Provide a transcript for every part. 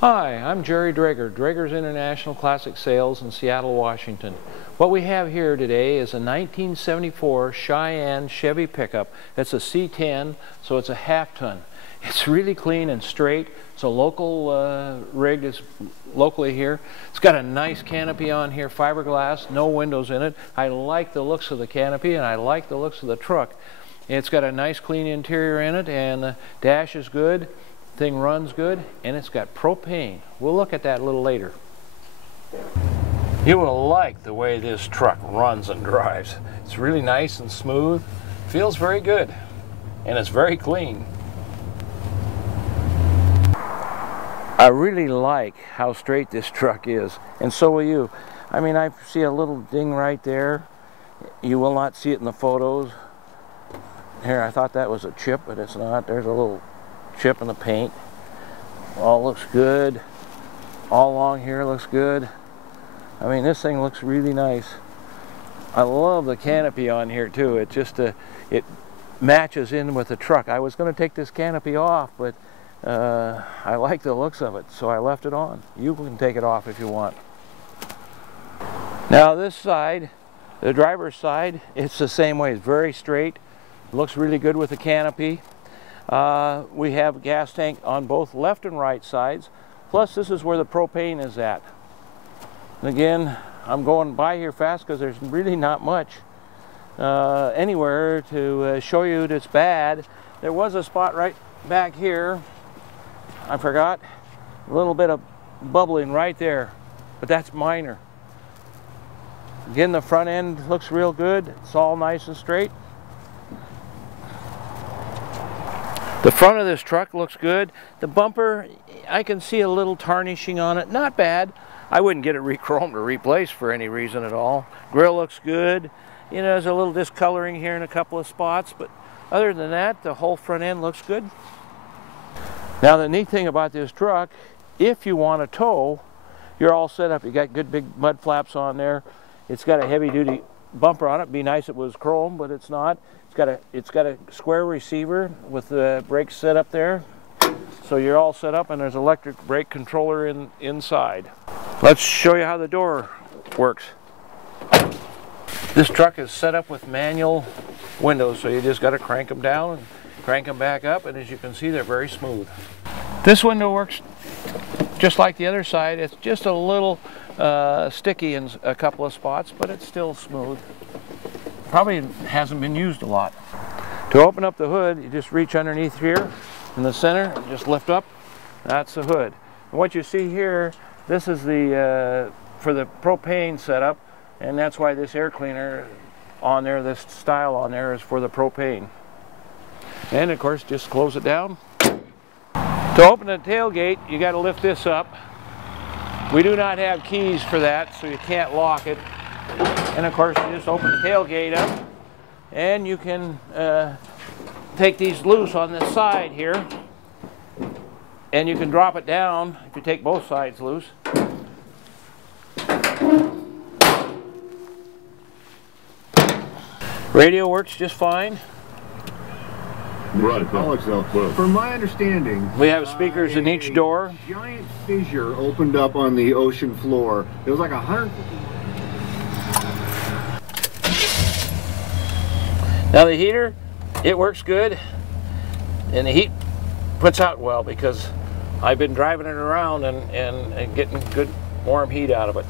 Hi, I'm Jerry Drager, Drager's International Classic Sales in Seattle, Washington. What we have here today is a 1974 Cheyenne Chevy pickup. It's a C10, so it's a half-ton. It's really clean and straight. It's a local rig, it's locally here. It's got a nice canopy on here, fiberglass, no windows in it. I like the looks of the canopy and I like the looks of the truck. It's got a nice clean interior in it, and the dash is good. Thing runs good, and it's got propane. We'll look at that a little later. You will like the way this truck runs and drives. It's really nice and smooth, feels very good, and it's very clean. I really like how straight this truck is, and so will you. I mean, I see a little ding right there. You will not see it in the photos. Here, I thought that was a chip, but it's not. There's a little chip in the paint. All looks good. All along here looks good. I mean, this thing looks really nice. I love the canopy on here too. It just it matches in with the truck. I was going to take this canopy off, but I like the looks of it, so I left it on. You can take it off if you want. Now this side, the driver's side, it's the same way. It's very straight. Looks really good with the canopy. We have a gas tank on both left and right sides. Plus, this is where the propane is at. And again, I'm going by here fast because there's really not much anywhere to show you that's bad. There was a spot right back here. I forgot. A little bit of bubbling right there, but that's minor. Again, the front end looks real good. It's all nice and straight. The front of this truck looks good. The bumper, I can see a little tarnishing on it. Not bad. I wouldn't get it re-chromed or replaced for any reason at all. Grill looks good. You know, there's a little discoloring here in a couple of spots, but other than that, the whole front end looks good. Now, the neat thing about this truck, if you want to tow, you're all set up. You got good big mud flaps on there. It's got a heavy-duty bumper on it. It'd be nice if it was chrome, but it's not. It's got a square receiver with the brakes set up there. So you're all set up, and there's an electric brake controller inside. Let's show you how the door works. This truck is set up with manual windows, so you just got to crank them down and crank them back up, and as you can see, they're very smooth. This window works just like the other side. It's just a little sticky in a couple of spots, but it's still smooth. Probably hasn't been used a lot. To open up the hood, you just reach underneath here in the center, just lift up. That's the hood. And what you see here, this is the for the propane setup, and that's why this air cleaner on there, this style on there, is for the propane. And of course, just close it down. To open the tailgate, you got to lift this up. We do not have keys for that, so you can't lock it. And of course, you just open the tailgate up, and you can take these loose on this side here, and you can drop it down if you take both sides loose. Radio works just fine. Right. From my understanding, we have speakers in each door. A giant fissure opened up on the ocean floor. It was like 150. Now the heater, it works good, and the heat puts out well because I've been driving it around and getting good warm heat out of it.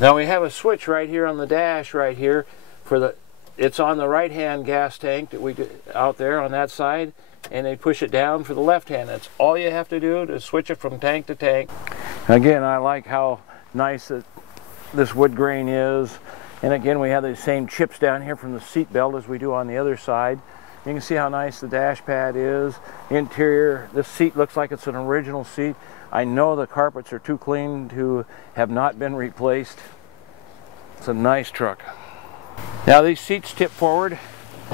Now we have a switch right here on the dash right here for the, it's on the right hand gas tank that we do out there on that side, and they push it down for the left hand. That's all you have to do to switch it from tank to tank. Again, I like how nice this wood grain is. And again, we have the same chips down here from the seat belt as we do on the other side. You can see how nice the dash pad is. Interior, this seat looks like it's an original seat. I know the carpets are too clean to have not been replaced. It's a nice truck. Now these seats tip forward.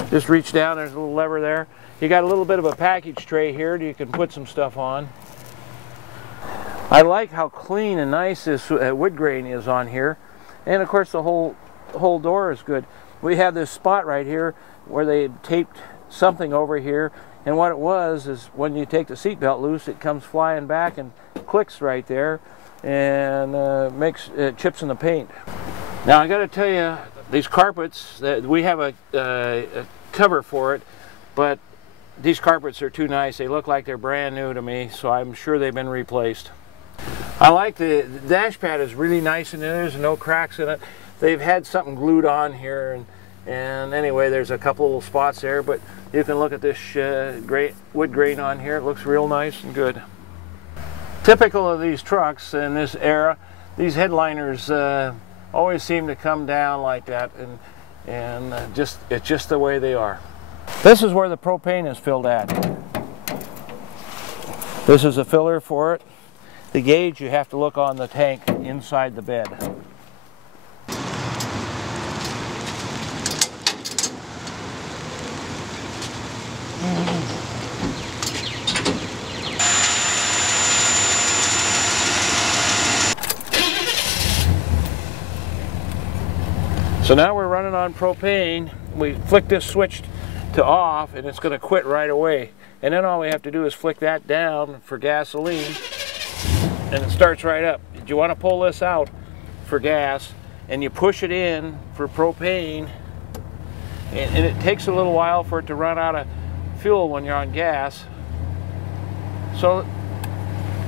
Just reach down, there's a little lever there. You got a little bit of a package tray here that you can put some stuff on. I like how clean and nice this wood grain is on here. And of course the whole door is good. We have this spot right here where they taped something over here, and what it was is when you take the seatbelt loose, it comes flying back and clicks right there, and chips in the paint. Now I got to tell you, these carpets, we have a cover for it, but these carpets are too nice. They look like they're brand new to me, so I'm sure they've been replaced. I like the dash pad is really nice, and there's no cracks in it. They've had something glued on here, and anyway, there's a couple little spots there, but you can look at this wood grain on here. It looks real nice and good. Typical of these trucks in this era, these headliners always seem to come down like that, and it's just the way they are. This is where the propane is filled at. This is a filler for it. The gauge, you have to look on the tank inside the bed. So now we're running on propane. We flick this switch to off, and it's going to quit right away. And then all we have to do is flick that down for gasoline, and it starts right up. You want to pull this out for gas, and you push it in for propane, and it takes a little while for it to run out of fuel when you're on gas. So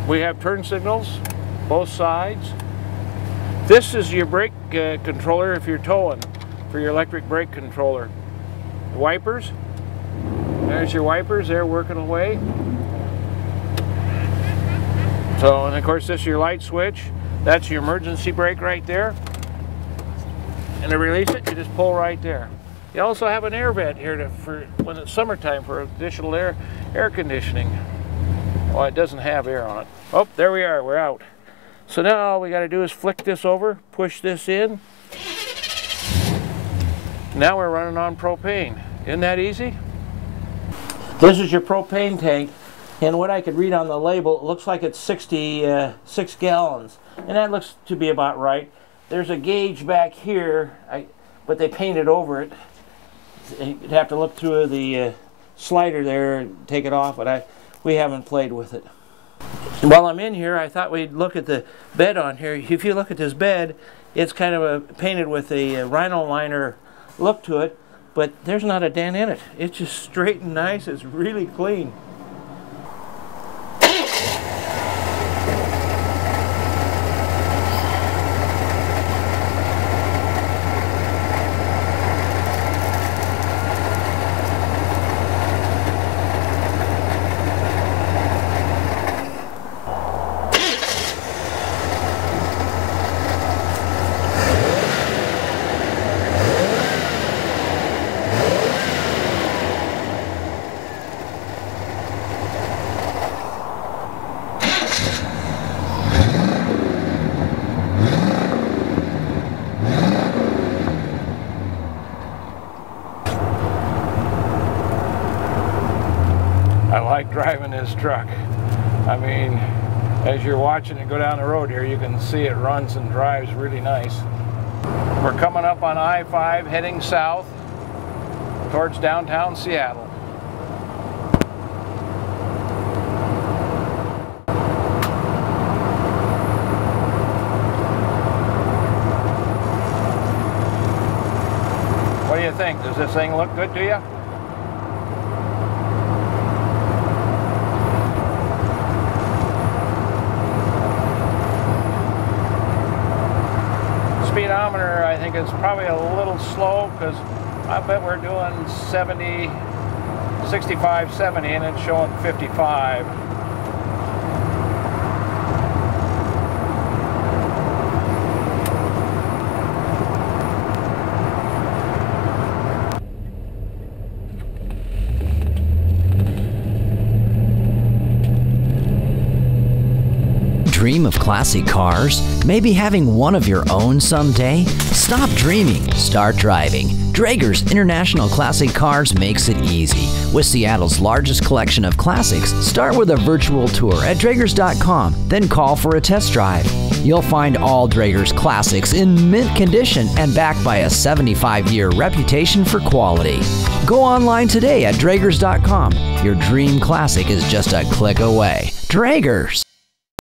we have turn signals, both sides. This is your brake controller if you're towing, for your electric brake controller. The wipers, there's your wipers, they're working away. So, and of course this is your light switch. That's your emergency brake right there. And to release it, you just pull right there. You also have an air vent here for when it's summertime for additional air conditioning. Well, it doesn't have air on it. Oh, there we are, we're out. So now all we got to do is flick this over, push this in. Now we're running on propane. Isn't that easy? This is your propane tank, and what I could read on the label, it looks like it's 66 gallons, and that looks to be about right. There's a gauge back here, but they painted over it. You'd have to look through the slider there and take it off, but we haven't played with it. While I'm in here, I thought we'd look at the bed on here. If you look at this bed, it's kind of painted with a rhino liner look to it, but there's not a dent in it. It's just straight and nice. It's really clean. I like driving this truck. I mean, as you're watching it go down the road here, you can see it runs and drives really nice. We're coming up on I-5 heading south towards downtown Seattle. What do you think? Does this thing look good to you? Speedometer, I think it's probably a little slow, because I bet we're doing 65, 70, and it's showing 55. Dream of classic cars? Maybe having one of your own someday? Stop dreaming, start driving. Draeger's International Classic Cars makes it easy. With Seattle's largest collection of classics, start with a virtual tour at Draegers.com, then call for a test drive. You'll find all Draeger's classics in mint condition and backed by a 75-year reputation for quality. Go online today at Draegers.com. Your dream classic is just a click away. Draeger's.